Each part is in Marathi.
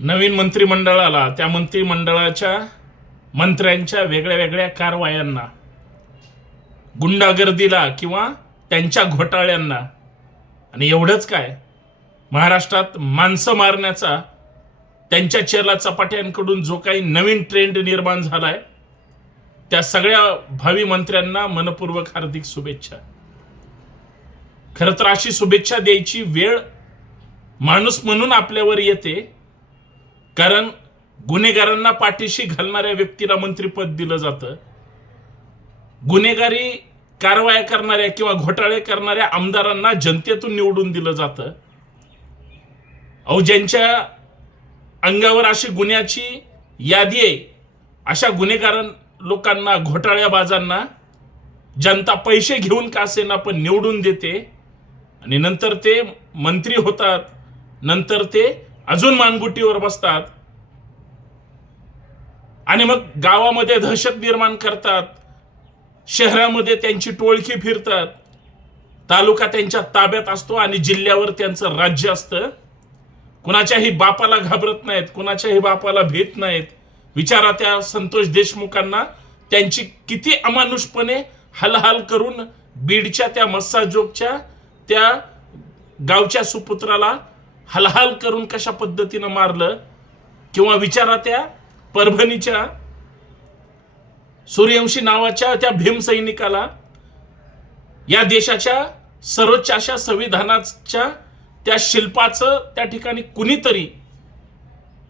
नवीन मंत्रिमंडळाला त्या मंत्रिमंडळाच्या मंत्र्यांच्या वेगळ्या वेगळ्या कारवायांना गुंडागर्दीला किंवा त्यांच्या घोटाळ्यांना. आणि एवढंच काय? महाराष्ट्रात माणसं मारण्याचा त्यांच्या चेला चपाट्यांकडून जो काही नवीन ट्रेंड निर्माण झालाय त्या सगळ्या भावी मंत्र्यांना मनपूर्वक हार्दिक शुभेच्छा. खरं तर अशी शुभेच्छा द्यायची वेळ माणूस म्हणून आपल्यावर येते कारण गुन्हेगारांना पाठीशी घालणाऱ्या व्यक्तीला मंत्रीपद दिलं जातं. गुन्हेगारी कारवाया करणाऱ्या किंवा घोटाळे करणाऱ्या आमदारांना जनतेतून निवडून दिलं जातं. अहो ज्यांच्या अंगावर अशी गुन्ह्याची यादी आहे अशा गुन्हेगार लोकांना घोटाळ्याबाजांना जनता पैसे घेऊन का असेना पण निवडून देते? आणि नंतर ते मंत्री होतात नंतर ते अजून मानगुटीवर बसतात. आणि मग गावामध्ये दहशत निर्माण करतात. शहरामध्ये त्यांची टोळकी फिरतात. तालुका त्यांच्या ताब्यात असतो आणि जिल्ह्यावर त्यांचं राज्य असतं. कुणाच्याही बापाला घाबरत नाहीत कुणाच्याही बापाला भेट नाहीत. विचारा त्या संतोष देशमुखांना त्यांची किती अमानुषपणे हलहाल करून बीडच्या त्या मस्साजोगच्या त्या गावच्या सुपुत्राला हलहाल करून कशा पद्धतीनं मारलं? किंवा विचारा त्या परभणीच्या सूर्यवंशी नावाच्या त्या भीमसैनिकाला या देशाच्या सर्वोच्च अशा संविधानाच्या त्या शिल्पाचं त्या ठिकाणी कुणीतरी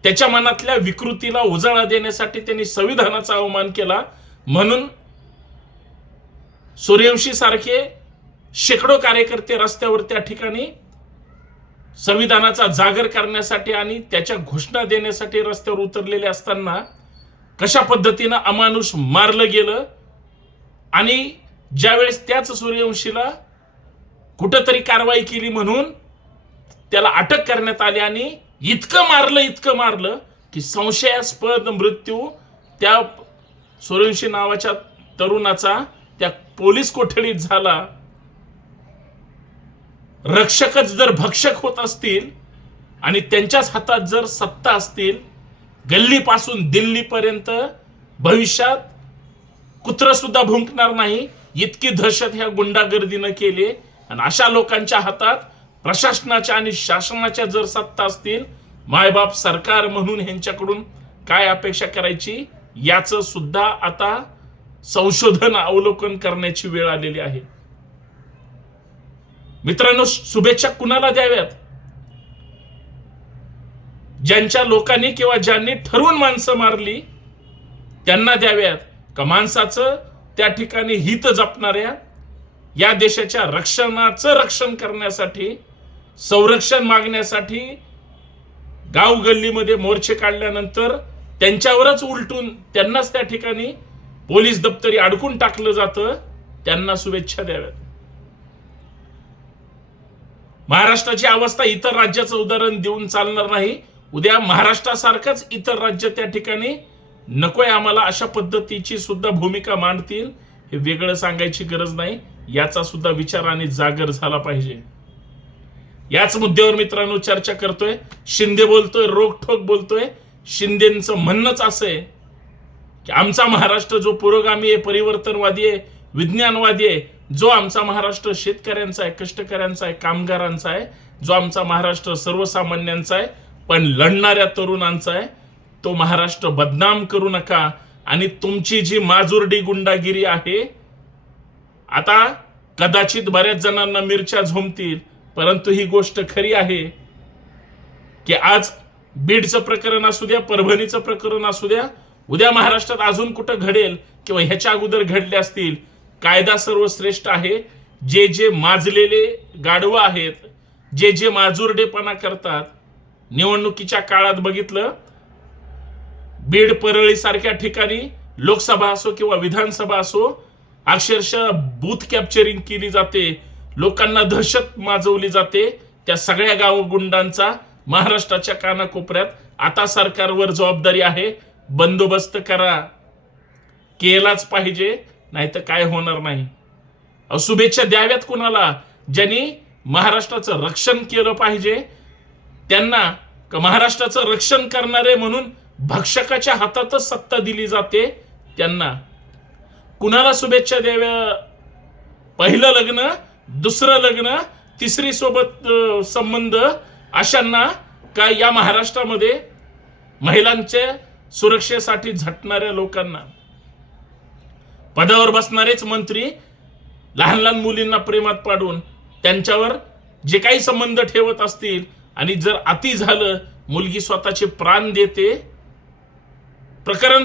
त्याच्या मनातल्या विकृतीला उजाळा देण्यासाठी त्यांनी संविधानाचा अवमान केला. म्हणून सूर्यवंशी सारखे शेकडो कार्यकर्ते रस्त्यावर त्या ठिकाणी संविधानाचा जागर करण्यासाठी आणि त्याच्या घोषणा देण्यासाठी रस्त्यावर उतरलेले असताना कशा पद्धतीनं अमानुष मारलं गेलं आणि ज्यावेळेस त्याच सूर्यवंशीला कुठंतरी कारवाई केली म्हणून त्याला अटक करण्यात आली आणि इतकं मारलं इतकं मारलं की संशयास्पद मृत्यू त्या सूर्यवंशी नावाच्या तरुणाचा त्या पोलीस कोठडीत झाला. रक्षकच जर भक्षक होत असतील आणि त्यांच्याच हातात जर सत्ता असतील गल्लीपासून दिल्लीपर्यंत भविष्यात कुत्र सुद्धा भुंकणार नाही. इतकी दहशत ह्या गुंडागर्दीनं केली. आणि अशा लोकांच्या हातात प्रशासनाच्या आणि शासनाच्या जर सत्ता असतील मायबाप सरकार म्हणून ह्यांच्याकडून काय अपेक्षा करायची याचं सुद्धा आता संशोधन अवलोकन करण्याची वेळ आलेली आहे. मित्रांनो शुभेच्छा कुणाला द्याव्यात? ज्यांच्या लोकांनी किंवा ज्यांनी ठरवून माणसं मारली त्यांना द्याव्यात. का माणसाचं त्या ठिकाणी हित जपणाऱ्या या देशाच्या रक्षणाचं रक्षण करण्यासाठी संरक्षण मागण्यासाठी गाव गल्लीमध्ये मोर्चे काढल्यानंतर त्यांच्यावरच उलटून त्यांनाच त्या ठिकाणी पोलीस दप्तरी अडकून टाकलं जातं. त्यांना शुभेच्छा द्याव्यात. महाराष्ट्राची अवस्था इतर राज्याचं उदाहरण देऊन चालणार नाही. उद्या महाराष्ट्रासारखंच इतर राज्य त्या ठिकाणी नकोय आम्हाला अशा पद्धतीची सुद्धा भूमिका मांडतील हे वेगळं सांगायची गरज नाही. याचा सुद्धा विचार आणि जागर झाला पाहिजे. याच मुद्द्यावर मित्रांनो चर्चा करतोय. शिंदे बोलतोय रोखोक बोलतोय. शिंदेचं म्हणणंच असं आहे की आमचा महाराष्ट्र जो पुरोगामी आहे परिवर्तनवादी आहे विज्ञानवादी आहे जो आमचा महाराष्ट्र शेतकऱ्यांचा आहे कष्टकऱ्यांचा आहे कामगारांचा आहे जो आमचा महाराष्ट्र सर्वसामान्यांचा आहे पण लढणाऱ्या तरुणांचा आहे तो महाराष्ट्र बदनाम करू नका. आणि तुमची जी माजुरडी गुंडागिरी आहे आता कदाचित बऱ्याच जणांना मिरच्या झोमतील परंतु ही गोष्ट खरी आहे की आज बीडचं प्रकरण असू द्या परभणीचं प्रकरण असू द्या उद्या महाराष्ट्रात अजून कुठं घडेल किंवा ह्याच्या अगोदर घडले असतील कायदा सर्वश्रेष्ठ आहे. जे जे माजलेले गाढवं आहेत जे जे माजुरडेपणा करतात निवडणुकीच्या काळात बघितलं बीड परळी सारख्या ठिकाणी लोकसभा असो किंवा विधानसभा असो अक्षरशः बूथ कॅप्चरिंग केली जाते. लोकांना दहशत माजवली जाते. त्या सगळ्या गाव गुंडांचा महाराष्ट्राच्या कानाकोपऱ्यात आता सरकारवर जबाबदारी आहे. बंदोबस्त करा. केलाच पाहिजे. नाही तर काय होणार नाही. शुभेच्छा द्याव्यात कुणाला? ज्यांनी महाराष्ट्राचं रक्षण केलं पाहिजे त्यांना महाराष्ट्राचं रक्षण करणारे म्हणून भक्षकाच्या हातातच सत्ता दिली जाते त्यांना. कुणाला शुभेच्छा द्याव्या? पहिलं लग्न दुसरं लग्न तिसरी सोबत संबंध अशांना का या महाराष्ट्रामध्ये महिलांच्या सुरक्षेसाठी झटणाऱ्या लोकांना? पदावर बसणारेच मंत्री लहान लहान मुलींना प्रेमात पाडून त्यांच्यावर जे काही संबंध ठेवत असतील आणि जर अति झालं मुलगी स्वतःचे प्राण देते प्रकरण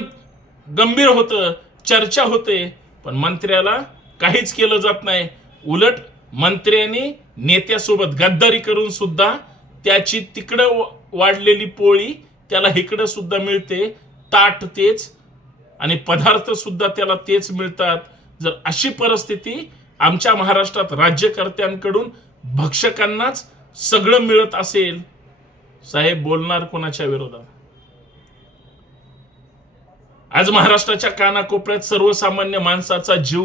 गंभीर होतं चर्चा होते पण मंत्र्याला काहीच केलं जात नाही. उलट मंत्र्यांनी नेत्यासोबत गद्दारी करून सुद्धा त्याची तिकडं वाढलेली पोळी त्याला इकडं सुद्धा मिळते ताट तेच आणि पदार्थ सुद्धा त्याला तेच मिळतात. जर अशी परिस्थिती आमच्या महाराष्ट्रात राज्यकर्त्यांकडून भक्षकांनाच सगळं मिळत असेल साहेब बोलणार कोणाच्या विरोधात? आज महाराष्ट्राच्या कानाकोपऱ्यात सर्वसामान्य माणसाचा जीव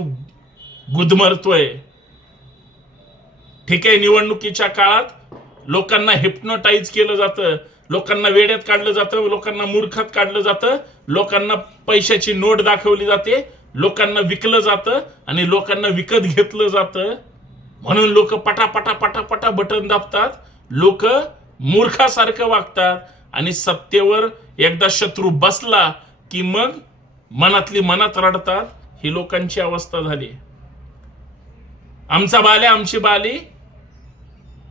गुदमरतोय. ठीक आहे निवडणुकीच्या काळात लोकांना हिप्नोटाईज केलं जातं. लोकांना वेड्यात काढलं जातं लोकांना मूर्खात काढलं जातं लोकांना पैशाची नोट दाखवली जाते लोकांना विकलं जातं आणि लोकांना विकत घेतलं जातं. म्हणून लोक पटापटा पटापटा बटन दाबतात. लोक मूर्खासारखं वागतात आणि सत्तेवर एकदा शत्रू बसला की मग मनातली मनात रडतात. ही लोकांची अवस्था झाली. आमचा बाल्या आमची बाली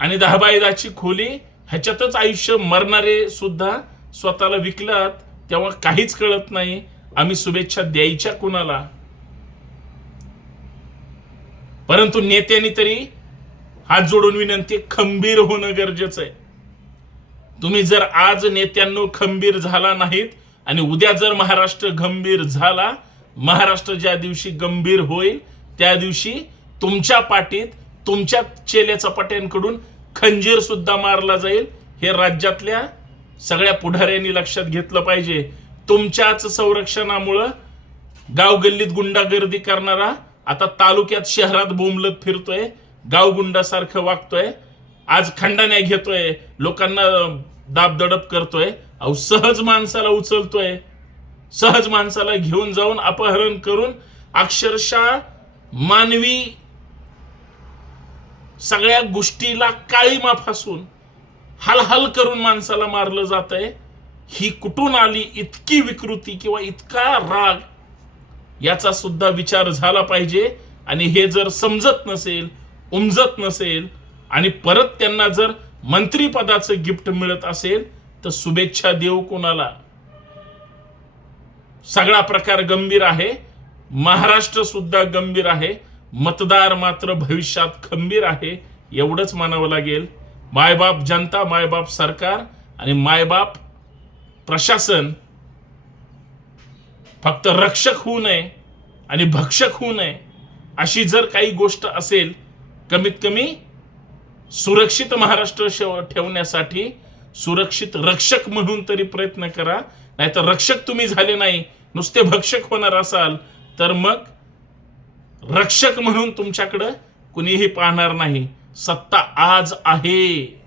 आणि दहा बायदाची खोली ह्याच्यातच आयुष्य मरणारे सुद्धा स्वतःला विकलात तेव्हा काहीच कळत नाही. आम्ही शुभेच्छा द्यायच्या कुणाला? परंतु नेत्यांनी तरी हात जोडून विनंती खंबीर होणं गरजेचं आहे. तुम्ही जर आज नेत्यांनो खंबीर झाला नाहीत आणि उद्या जर महाराष्ट्र गंभीर झाला महाराष्ट्र ज्या दिवशी गंभीर होईल त्या दिवशी तुमच्या पाठीत तुमच्या चेल्या चपाट्यांकडून खंजीर सुद्धा मारला जाईल. हे राज्यातल्या सगळ्या पुढाऱ्यांनी लक्षात घेतलं पाहिजे. तुमच्याच संरक्षणामुळं गावगल्लीत गुंडागर्दी करणारा आता तालुक्यात शहरात बोंबलत फिरतोय गावगुंडासारखं वागतोय आज खंडाण्या घेतोय लोकांना दाबदडप करतोय अहो सहज माणसाला उचलतोय. सहज माणसाला घेऊन जाऊन अपहरण करून अक्षरशः मानवी सगळ्या गोष्टीला काळीमा फासून हलहल करून माणसाला मारलं जात आहे ही कुठून आली इतकी विकृती किंवा इतका राग याचा सुद्धा विचार झाला पाहिजे. आणि हे जर समजत नसेल उमजत नसेल आणि परत त्यांना जर मंत्रीपदाचं गिफ्ट मिळत असेल तर शुभेच्छा देऊ कोणाला? सगळा प्रकार गंभीर आहे. महाराष्ट्र सुद्धा गंभीर आहे. मतदार मात्र भविष्यात खंबीर आहे एवढंच मानावं लागेल. मायबाप जनता मायबाप सरकार आणि मायबाप प्रशासन फक्त रक्षक होऊ नये आणि भक्षक होऊ नये अशी जर काही गोष्ट असेल कमीत कमी सुरक्षित महाराष्ट्र ठेवण्यासाठी सुरक्षित रक्षक म्हणून तरी प्रयत्न करा. नाहीतर रक्षक तुम्ही झाले नाही नुसते भक्षक होणार असाल तर मग रक्षक म्हणून तुमच्याकडं कुणीही पाहणार नाही. सत्ता आज आहे.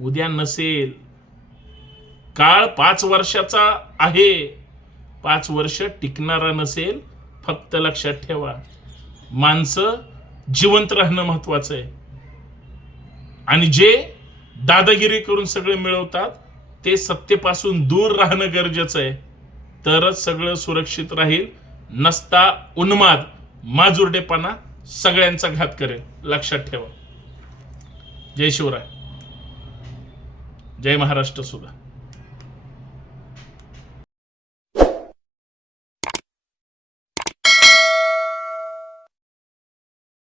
उद्या नसेल. काळ पाच वर्षाचा आहे. पाच वर्ष टिकणारा नसेल. फक्त लक्षात ठेवा. माणसं जिवंत राहणं महत्वाचं आहे. आणि जे दादागिरी करून सगळे मिळवतात ते सत्तेपासून दूर राहणं गरजेचं आहे. तरच सगळं सुरक्षित राहील. नसता उन्माद. माजुरडेपणा सगळ्यांचा घात करेल. लक्षात ठेवा. जय शिवराय. जय महाराष्ट्र सुद्धा.